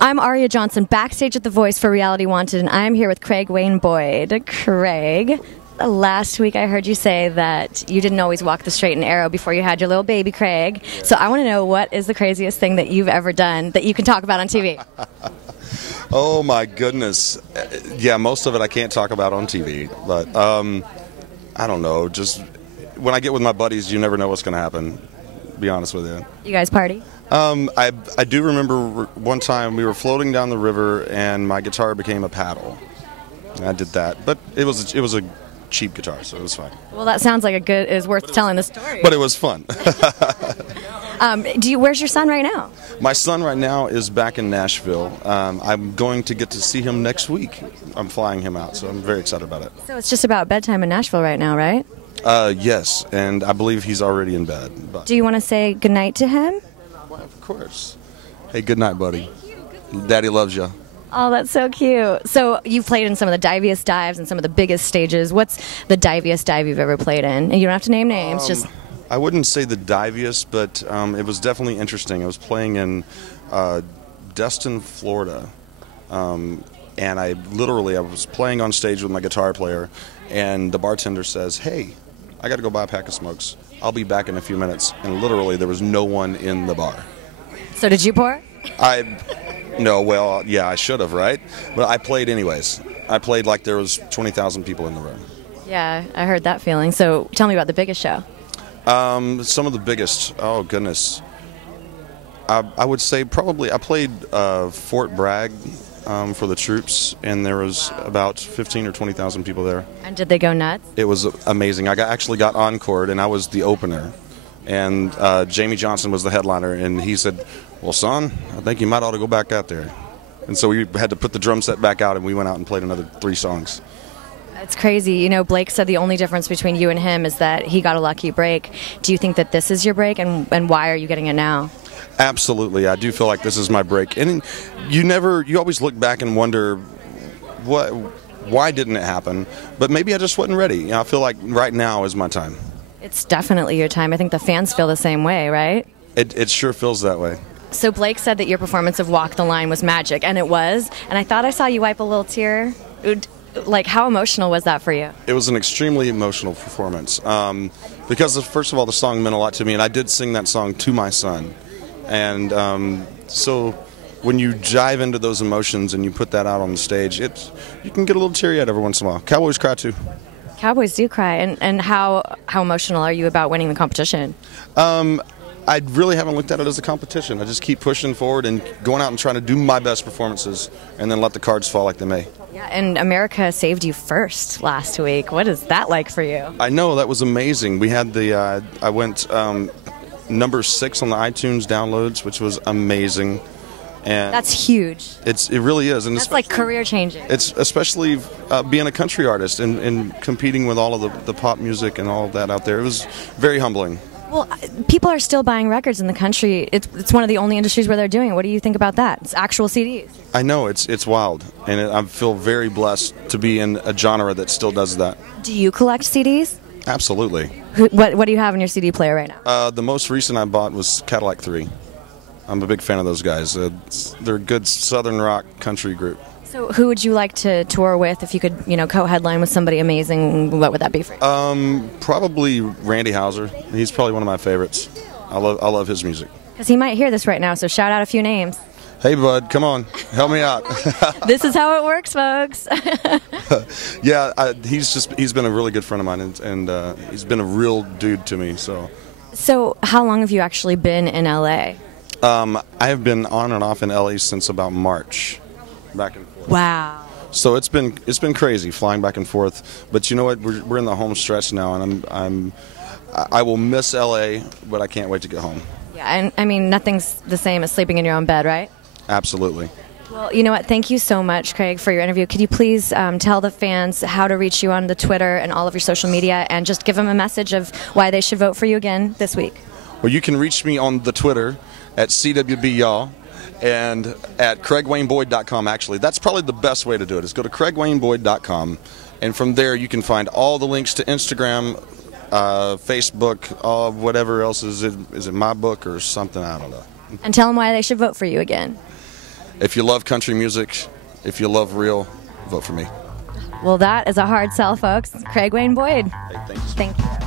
I'm Aria Johnson, backstage at The Voice for Reality Wanted, and I'm here with Craig Wayne Boyd. Craig, last week I heard you say that you didn't always walk the straight and narrow before you had your little baby, Craig. So I want to know, what is the craziest thing that you've ever done that you can talk about on TV? Oh my goodness. Yeah, most of it I can't talk about on TV, but I don't know. Just when I get with my buddies, you never know what's going to happen, to be honest with you. You guys party? I do remember one time we were floating down the river and my guitar became a paddle. And I did that, but it was a cheap guitar, so it was fine. Well, that sounds like it is worth telling the story. But it was fun. Where's your son right now? My son right now is back in Nashville. I'm going to get to see him next week. I'm flying him out, so I'm very excited about it. So it's just about bedtime in Nashville right now, right? Yes, and I believe he's already in bed. But. Do you want to say goodnight to him? Well, of course. Hey, good night, buddy. Daddy loves you. Oh, that's so cute. So you've played in some of the diviest dives and some of the biggest stages. What's the diviest dive you've ever played in? And you don't have to name names, just... I wouldn't say the diviest, but it was definitely interesting. I was playing in Destin, Florida, and I was playing on stage with my guitar player, and the bartender says, "Hey, I got to go buy a pack of smokes. I'll be back in a few minutes." And literally, there was no one in the bar. So did you pour? No, well, yeah, I should have, right? But I played anyways. I played like there was 20,000 people in the room. Yeah, I heard that feeling. So tell me about the biggest show. Some of the biggest, oh goodness. I would say probably, I played Fort Bragg for the troops, and there was about 15 or 20,000 people there. And did they go nuts? It was amazing. I actually got encored, and I was the opener. And Jamie Johnson was the headliner, and he said, "Well, son, I think you might ought to go back out there." And so we had to put the drum set back out, and we went out and played another 3 songs. It's crazy. You know, Blake said the only difference between you and him is that he got a lucky break. Do you think that this is your break, and why are you getting it now? Absolutely. I do feel like this is my break. And you always look back and wonder, why didn't it happen? But maybe I just wasn't ready. I feel like right now is my time. It's definitely your time. I think the fans feel the same way, right? It sure feels that way. So Blake said that your performance of Walk the Line was magic, and it was. And I thought I saw you wipe a little tear. Like, how emotional was that for you? It was an extremely emotional performance because, first of all, the song meant a lot to me, and I did sing that song to my son. And so when you dive into those emotions and you put that out on the stage, you can get a little teary-eyed every once in a while. Cowboys cry, too. Cowboys do cry. And how emotional are you about winning the competition? I really haven't looked at it as a competition. I just keep pushing forward and going out and trying to do my best performances and then let the cards fall like they may. Yeah, and America saved you first last week. What is that like for you? I know, that was amazing. We had I went number 6 on the iTunes downloads, which was amazing. And that's huge. It really is. And that's like career changing. It's especially being a country artist and competing with all of the pop music and all of that out there. It was very humbling. Well, people are still buying records in the country. It's one of the only industries where they're doing it. What do you think about that? It's actual CDs. I know, it's wild. And I feel very blessed to be in a genre that still does that. Do you collect CDs? Absolutely. What do you have in your CD player right now? The most recent I bought was Cadillac 3. I'm a big fan of those guys. They're a good southern rock country group. So who would you like to tour with if you could, co-headline with somebody amazing? What would that be for you? Probably Randy Houser. He's probably one of my favorites. I love his music. Because he might hear this right now, so shout out a few names. Hey, bud, come on. Help me out. This is how it works, folks. Yeah, he's been a really good friend of mine, and he's been a real dude to me. So how long have you actually been in L.A.? I have been on and off in L.A. since about March, back and forth. Wow. So it's been crazy flying back and forth. But you know what? We're in the home stretch now, and I will miss L.A., but I can't wait to get home. Yeah, and I mean, nothing's the same as sleeping in your own bed, right? Absolutely. Well, you know what? Thank you so much, Craig, for your interview. Could you please tell the fans how to reach you on the Twitter and all of your social media, and just give them a message of why they should vote for you again this week? Well, you can reach me on the Twitter at CWB Y'all and at CraigWayneBoyd.com, actually. That's probably the best way to do it, is go to CraigWayneBoyd.com, and from there you can find all the links to Instagram, Facebook, whatever else is it my book or something, I don't know. And tell them why they should vote for you again. if you love country music, if you love real, vote for me. Well, that is a hard sell, folks. Craig Wayne Boyd. Hey, thank you. Thank you.